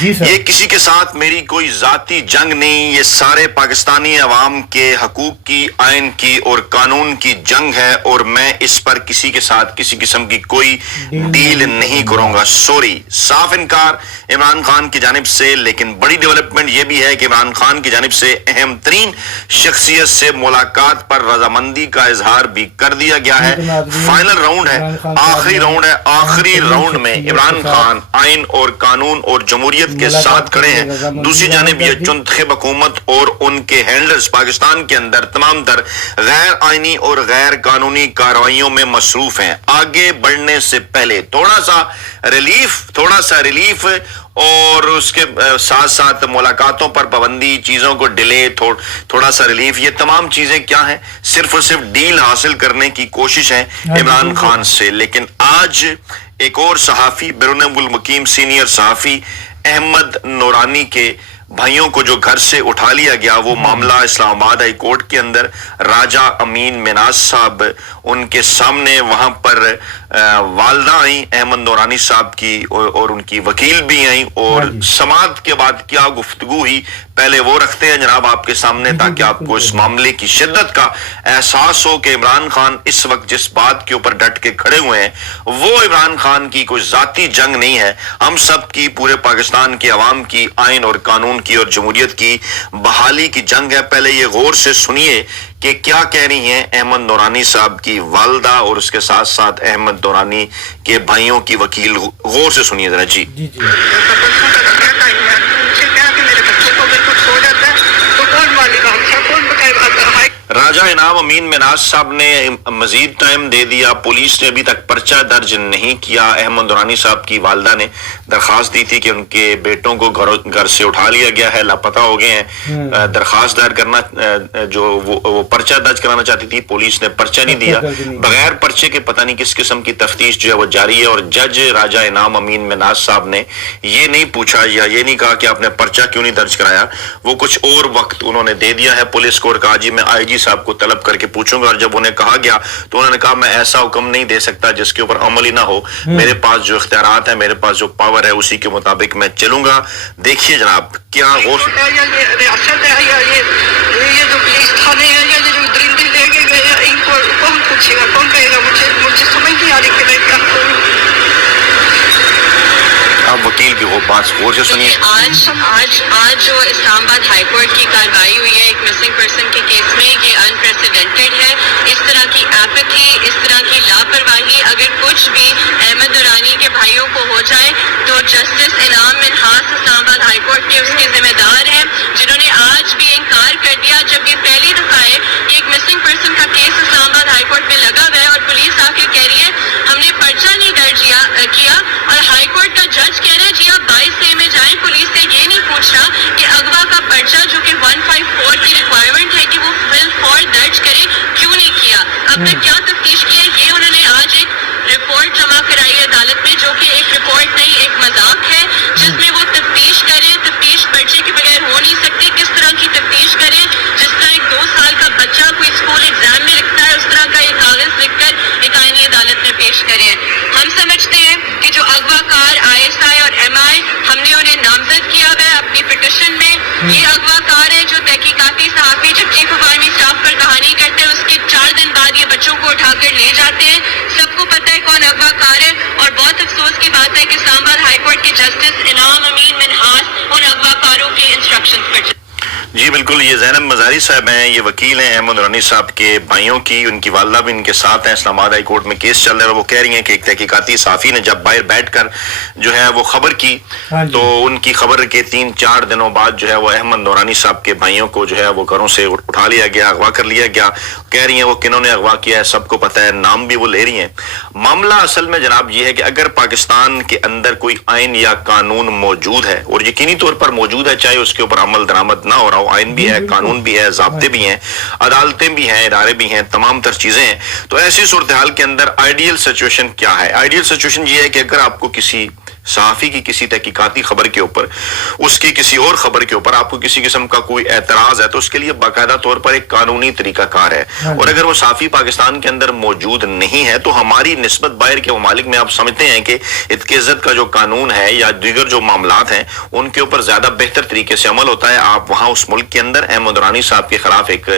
یہ کسی کے ساتھ میری کوئی ذاتی جنگ نہیں، یہ سارے پاکستانی عوام کے حقوق کی، آئین کی اور قانون کی جنگ ہے، اور میں اس پر کسی کے ساتھ کسی قسم کی کوئی ڈیل نہیں کروں گا۔ سوری، صاف انکار عمران خان کی جانب سے۔ لیکن بڑی ڈیولپمنٹ یہ بھی ہے کہ عمران خان کی جانب سے اہم ترین شخصیت سے ملاقات پر رضامندی کا اظہار بھی کر دیا گیا ہے۔ فائنل راؤنڈ ہے، آخری راؤنڈ ہے۔ آخری راؤنڈ میں عمران خان آئین اور قانون اور جمہوریت کے ساتھ کھڑے ہیں۔ دوسری جانب یہ چنتخب حکومت اور ان کے ہینڈلرز پاکستان کے اندر تمام تر غیر آئینی اور غیر قانونی کارروائیوں میں مصروف ہیں۔ آگے بڑھنے سے پہلے تھوڑا سا ریلیف اور اس کے ساتھ ساتھ ملاقاتوں پر پابندی، چیزوں کو ڈیلے، تھوڑا سا ریلیف، یہ تمام چیزیں کیا ہیں؟ صرف اور صرف ڈیل حاصل کرنے کی کوشش ہے عمران خان سے۔ لیکن آج ایک اور صحافی، بیرون المقیم سینئر صحافی احمد نورانی کے بھائیوں کو جو گھر سے اٹھا لیا گیا، وہ معاملہ اسلام آباد ہائی کورٹ کے اندر راجہ امین مناز صاحب، ان کے سامنے وہاں پر والدہ آئیں احمد نورانی صاحب کی، اور ان کی وکیل بھی آئیں، اور سماعت کے بعد کیا گفتگو ہی پہلے وہ رکھتے ہیں جناب آپ کے سامنے، تاکہ آپ کو اس معاملے کی شدت کا احساس ہو کہ عمران خان اس وقت جس بات کے اوپر ڈٹ کے کھڑے ہوئے ہیں وہ عمران خان کی کوئی ذاتی جنگ نہیں ہے، ہم سب کی، پورے پاکستان کے عوام کی، آئین اور قانون کی اور جمہوریت کی بحالی کی جنگ ہے۔ پہلے یہ غور سے سنیے کہ کیا کہہ رہی ہیں احمد نورانی صاحب کی والدہ اور اس کے ساتھ ساتھ احمد نورانی کے بھائیوں کی وکیل، غور سے سنیے ذرا۔ جی راجہ انعام امین مناز صاحب نے مزید ٹائم دے دیا، پولیس نے ابھی تک پرچہ درج نہیں کیا۔ احمد نورانی صاحب کی والدہ نے درخواست دی تھی کہ ان کے بیٹوں کو گھر سے اٹھا لیا گیا ہے، لاپتہ ہو گئے ہیں، درخواست دائر کرنا، جو وہ پرچہ درج کرانا چاہتی تھی، پولیس نے پرچہ نہیں دیا۔ بغیر پرچے کے پتہ نہیں کس قسم کی تفتیش جو ہے وہ جاری ہے، اور جج راجہ انعام امین مناز صاحب نے یہ نہیں پوچھا یا یہ نہیں کہا کہ آپ نے پرچہ کیوں نہیں درج کرایا، وہ کچھ اور وقت انہوں نے دے دیا ہے پولیس کو، اور کہا جی میں آئی جی صاحب کو طلب کر کے پوچھوں گا، اور جب انہیں کہا گیا تو انہوں نے کہا میں ایسا حکم نہیں دے سکتا جس کے اوپر عمل ہی نہ ہو، میرے پاس جو اختیارات ہیں، میرے پاس جو پاور ہے، اسی کے مطابق میں چلوں گا۔ دیکھیے جناب کیا غور، ریاست ہے یا یہ جو پولیس تھانے ہے یا جو درندے لے کے گئے ہیں، ان کو کون پوچھے گا، کون کہے گا؟ مجھے سمجھ نہیں آ رہی کہ میں کیا کروں۔ آپ وکیل کی وہ بات غور سے سنیے۔ آج جو اسلام آباد ہائی کورٹ کی کارروائی ہوئی ہے ایک مسنگ پرسن کے کیس میں، یہ انپریسیڈنٹڈ ہے۔ اس طرح کی ایپتھی، اس طرح کی لاپرواہی اگر کچھ بھی احمد نورانی کے بھائیوں کو ہو جائے تو جسٹس انعام منہاس اسلام آباد ہائی کورٹ کے اس کے ذمہ دار ہیں، جنہوں نے آج بھی انکار کر دیا جب یہ پہلی دفعہ ہے کہ ایک مسنگ پرسن کا کیس اسلام آباد ہائی کورٹ میں لگا ہوا ہے اور پولیس آ کے کہہ رہی ہے ہم نے پرچہ نہیں درج کیا، اور ہائی کورٹ کا جج کہہ رہا ہے جی آپ 22A میں جائیں، پولیس سے یہ نہیں پوچھ رہا کہ اغوا کا پرچہ جو کہ 154 کی ریکوائرمنٹ ہے کہ وہ فل فور درج کرے، کیوں نہیں کیا، اب تک کیا تفتیش کی ہے۔ یہ انہوں نے آج ایک رپورٹ جمع کرائی ہے عدالت میں، جو کہ ایک رپورٹ نہیں ایک مذاق ہے، جس میں وہ تفتیش کریں، تفتیش پرچے کے بغیر ہو نہیں سکتی، کس طرح کی تفتیش کریں، جس طرح ایک 2 سال کا بچہ کوئی اسکول ایگزام میں لکھتا ہے اس طرح کا ایک کاغذ لکھ کر ایک آئینی عدالت میں پیش کریں۔ ہم سمجھتے ہیں کہ جو اغوا کار ISI اور MI ہم نے انہیں نامزد کیا ہے اپنی پٹیشن میں، یہ اغوا کار ہے جو تحقیقاتی صحافی جب چیف آف آرمی اسٹاف پر کہانی کرتے ہیں اس کے 4 دن بعد یہ بچوں کو اٹھا کر لے جاتے ہیں، سب کو پتہ ہے کون اغوا کار ہے، اور بہت افسوس کی بات ہے کہ اسلام آباد ہائی کورٹ کے جسٹس انعام امین منہاس ان اغوا کاروں کے انسٹرکشنز پر جی بالکل، یہ زینب مزاری صاحب ہیں، یہ وکیل ہیں احمد نورانی صاحب کے بھائیوں کی، ان کی والدہ بھی ان کے ساتھ ہیں، اسلام آباد ہائی کورٹ میں کیس چل رہا ہے، اور وہ کہہ رہی ہیں کہ ایک تحقیقاتی صحافی نے جب باہر بیٹھ کر جو ہے وہ خبر کی تو ان کی خبر کے 3-4 دنوں بعد جو ہے وہ احمد نورانی صاحب کے بھائیوں کو جو ہے وہ گھروں سے اٹھا لیا گیا، اغوا کر لیا گیا۔ کہہ رہی ہیں وہ کنہوں نے اغوا کیا ہے سب کو پتہ ہے، نام بھی وہ لے رہی ہیں۔ معاملہ اصل میں جناب یہ ہے کہ اگر پاکستان کے اندر کوئی آئین یا قانون موجود ہے، اور یقینی طور پر موجود ہے، چاہے اس کے اوپر عمل درآمد نہ ہو رہا ہو، آئین بھی ہے، قانون بھی ہے، ضابطے بھی ہیں، عدالتیں بھی ہیں، ادارے بھی ہیں، تمام تر چیزیں ہیں، تو ایسی صورتحال کے اندر آئیڈیل سچویشن کیا ہے؟ آئیڈیل سچویشن یہ ہے کہ اگر آپ کو کسی صحافی کی کسی تحقیقاتی خبر کے اوپر, اس کی کسی اور خبر کے اوپر آپ کو کسی قسم کا کوئی اعتراض ہے تو اس کے لیے باقاعدہ طور پر ایک قانونی طریقہ کار ہے, اور اگر وہ صحافی پاکستان کے اندر موجود نہیں ہے تو ہماری نسبت باہر کے ممالک میں آپ سمجھتے ہیں کہ عزت کا جو قانون ہے یا دیگر جو معاملات ہیں ان کے اوپر زیادہ بہتر طریقے سے عمل ہوتا ہے. آپ وہاں اس ملک کے اندر احمد درانی صاحب کے خلاف ایک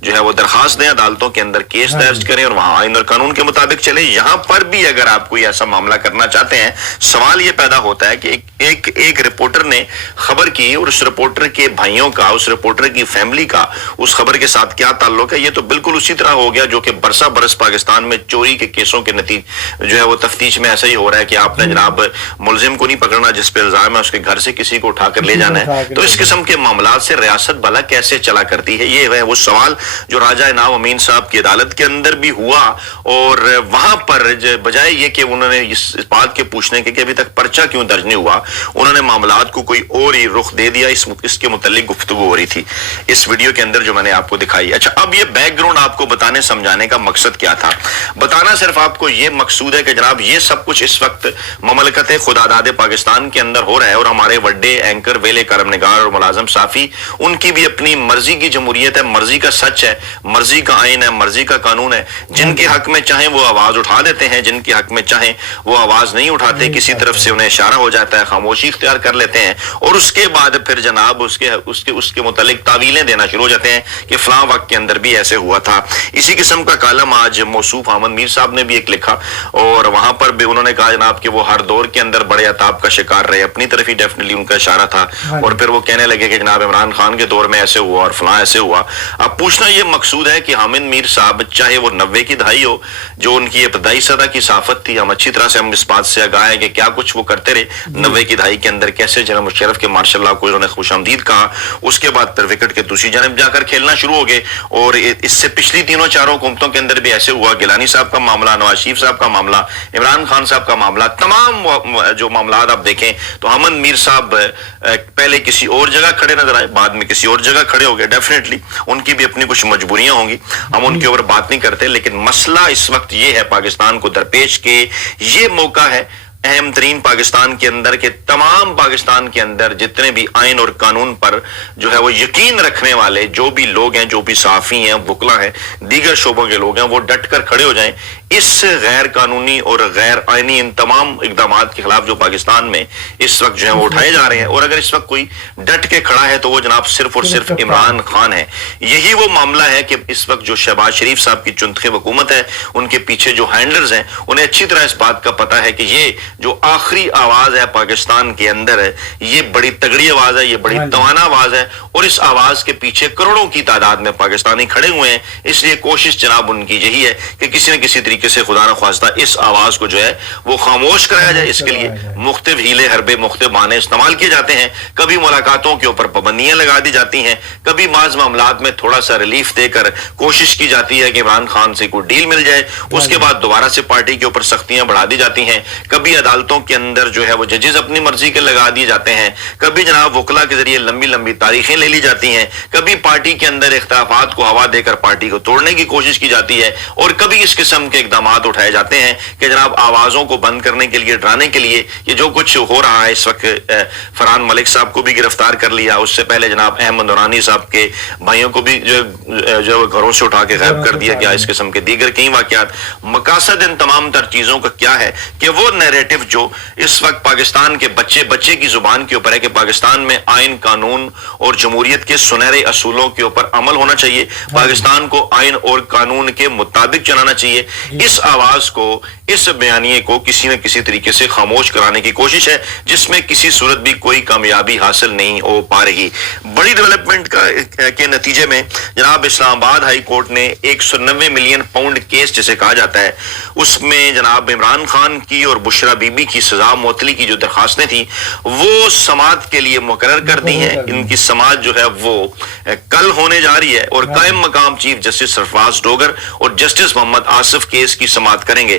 جو ہے وہ درخواست دیں, عدالتوں کے اندر کیس درج کریں اور وہاں آئین اور قانون کے مطابق چلیں. یہاں پر بھی اگر آپ کوئی ایسا معاملہ کرنا چاہتے ہیں, سوال یہ پیدا ہوتا ہے کہ ایک رپورٹر نے خبر کی اور اس رپورٹر کے بھائیوں کا, اس رپورٹر کی فیملی کا اس خبر کے ساتھ کیا تعلق ہے. یہ تو بالکل اسی طرح ہو گیا جو کہ برسا برس پاکستان میں چوری کے کیسوں کے نتیجے جو ہے وہ تفتیش میں ایسا ہی ہو رہا ہے کہ آپ نے جناب ملزم کو نہیں پکڑنا جس پہ الزام ہے, اس کے گھر سے کسی کو اٹھا کر لے جانا ہے. تو اس قسم کے معاملات سے ریاست بھلا کیسے چلا کرتی ہے, یہ ہے وہ سوال جو راجہ انعام امین صاحب کی عدالت کے اندر بھی ہوا. اور وہاں پر بجائے یہ کہ انہوں نے اس بات کے پوچھنے کے کہ ابھی تک پرچہ کیوں درج نہیں ہوا, انہوں نے معاملات کو کوئی اور ہی رخ دے دیا. اس کے متعلق گفتگو ہو رہی تھی اس ویڈیو کے اندر جو میں نے آپ کو دکھائی. اچھا, اب یہ بیک گراؤنڈ آپ کو بتانے سمجھانے کا مقصد کیا تھا؟ بتانا صرف آپ کو یہ مقصود ہے کہ جناب یہ سب کچھ اس وقت مملکت خداداد پاکستان کے اندر ہو رہا ہے اور ہمارے بڑے اینکر ویلے کارم نگار اور ملازم صحافی ان کی بھی اپنی مرضی کی جمہوریت ہے, مرضی کا سچ ہے, مرضی کا آئین ہے, مرضی کا قانون ہے. جن کے حق میں چاہیں وہ آواز اٹھا دیتے ہیں, جن کے حق میں چاہیں وہ آواز نہیں اٹھاتے, کسی طرف سے انہیں اشارہ ہو جاتا ہے, خاموشی اختیار کر لیتے ہیں اور اس کے بعد پھر جناب اس کے متعلق تعویلیں دینا شروع ہو جاتے ہیں کہ فلاں وقت کے اندر بھی ایسے ہوا تھا. اسی قسم کا کالم آج موصوف احمد میر صاحب نے بھی ایک لکھا اور وہاں پر بھی انہوں نے کہا جناب کہ وہ ہر دور کے اندر بڑے عطاب کا شکار رہے, اپنی طرف ہی ڈیفینیٹلی ان کا اشارہ تھا. اور پھر وہ کہنے لگے کہ جناب عمران خان کے دور میں ایسے ہوا اور فلاں ایسے ہوا. اب پوچھنا یہ مقصود ہے کہ حامد میر صاحب چاہے وہ 90 کی دہائی ہو جو ان کی ابتدائی صدا کی صحافت تھی, ہم اچھی طرح سے ہم اس بات سے آگاہ ہیں کہ کیا کچھ وہ کرتے رہے 90 کی دہائی کے اندر, کیسے جناب مشرف کے ماشاء اللہ کو انہوں نے خوش آمدید کہا, اس کے بعد پھر وکٹ کے دوسری جانب جا کر کھیلنا شروع ہو گئے. اور اس سے پچھلی تینوں چاروں حکومتوں کے اندر بھی ایسے ہوا, گیلانی صاحب کا معاملہ, نواز شریف صاحب کا معاملہ, عمران خان صاحب کا معاملہ, تمام جو معاملات آپ دیکھیں تو حامد میر صاحب پہلے کسی اور جگہ کھڑے نظر آئے, بعد میں کسی اور جگہ کھڑے ہو گئے. ڈیفینیٹلی ان کی بھی اپنی کچھ مجبوریاں ہوں گی, ہم ان کے اوپر بات نہیں کرتے, لیکن مسئلہ اس وقت یہ ہے پاکستان کو درپیش کہ یہ موقع ہے اہم ترین پاکستان کے اندر کہ تمام پاکستان کے اندر جتنے بھی آئین اور قانون پر جو ہے وہ یقین رکھنے والے جو بھی لوگ ہیں, جو بھی صحافی ہیں, وکلا ہیں, دیگر شعبوں کے لوگ ہیں, وہ ڈٹ کر کھڑے ہو جائیں اس غیر قانونی اور غیر آئینی ان تمام اقدامات کے خلاف جو پاکستان میں اس وقت جو ہے وہ اٹھائے جا رہے ہیں. اور اگر اس وقت کوئی ڈٹ کے کھڑا ہے تو وہ جناب صرف اور صرف عمران خان ہے. یہی وہ معاملہ ہے کہ اس وقت جو شہباز شریف صاحب کی چنتخب حکومت ہے, ان کے پیچھے جو ہینڈلرز ہیں, انہیں اچھی طرح اس بات کا پتہ ہے کہ یہ جو آخری آواز ہے پاکستان کے اندر ہے, یہ بڑی تگڑی آواز ہے, یہ بڑی توانا آواز ہے, اور اس آواز کے پیچھے کروڑوں کی تعداد میں پاکستانی کھڑے ہوئے ہیں. اس لیے کوشش جناب ان کی یہی ہے کہ کسی نہ کسی طریقے سے خدا نہ خواستہ اس آواز کو جو ہے وہ خاموش کرایا جائے. اس کے لیے مختلف ہیلے حربے, مختلف بہانے استعمال کیے جاتے ہیں. کبھی ملاقاتوں کے اوپر پابندیاں لگا دی جاتی ہیں, کبھی بعض معاملات میں تھوڑا سا ریلیف دے کر کوشش کی جاتی ہے کہ عمران خان سے کوئی ڈیل مل جائے, اس کے بعد دوبارہ سے پارٹی کے اوپر سختیاں بڑھا دی جاتی ہیں. کبھی عدالتوں کے اندر جو ہے وہ ججز اپنی مرضی کے لگا دیے جاتے ہیں, کبھی جناب وکلا کے ذریعے لمبی لمبی تاریخیں لے لی جاتی ہیں, کبھی پارٹی کے اندر اختلافات کو ہوا دے کر پارٹی کو توڑنے کی کوشش کی جاتی ہے, اور کبھی اس قسم کے اقدامات اٹھائے جاتے ہیں کہ جناب آوازوں کو بند کرنے کے لیے, ڈرانے کے لیے. یہ جو کچھ ہو رہا ہے اس وقت, فرحان ملک صاحب کو بھی گرفتار کر لیا, اس سے پہلے جناب احمد درانی صاحب کے بھائیوں کو بھی جو گھروں سے اٹھا کے غائب کر دیا گیا, اس قسم کے دیگر کئی واقعات. مقاصد ان تمام تر چیزوں کا کیا ہے کہ وہ نیریٹو جو اس وقت پاکستان کے بچے کی زبان کے اوپر ہے کہ پاکستان میں آئین, قانون اور جمہوریت کے سنہرے اصولوں کے اوپر عمل ہونا چاہیے, پاکستان کو آئین اور قانون کے مطابق چلانا چاہیے. اس آواز کو, اس بیانیے کو کسی نہ کسی طریقے سے خاموش کرانے کی کوشش ہے, جس میں کسی صورت بھی کوئی کامیابی حاصل نہیں ہو پا رہی. بڑی ڈیولپمنٹ کے نتیجے میں جناب اسلام آباد ہائی کورٹ نے 190 ملین پاؤنڈ کیس جسے کہا جاتا ہے, اس میں جناب عمران خان کی اور بشرا بی بی کی سزا معطلی کی جو درخواستیں تھیں وہ سماعت کے لیے مقرر کر دی ہیں. ان کی سماعت جو ہے وہ کل ہونے جا رہی ہے, اور قائم مقام چیف جسٹس سرفراز ڈوگر اور جسٹس محمد آصف کیس کی سماعت کریں گے.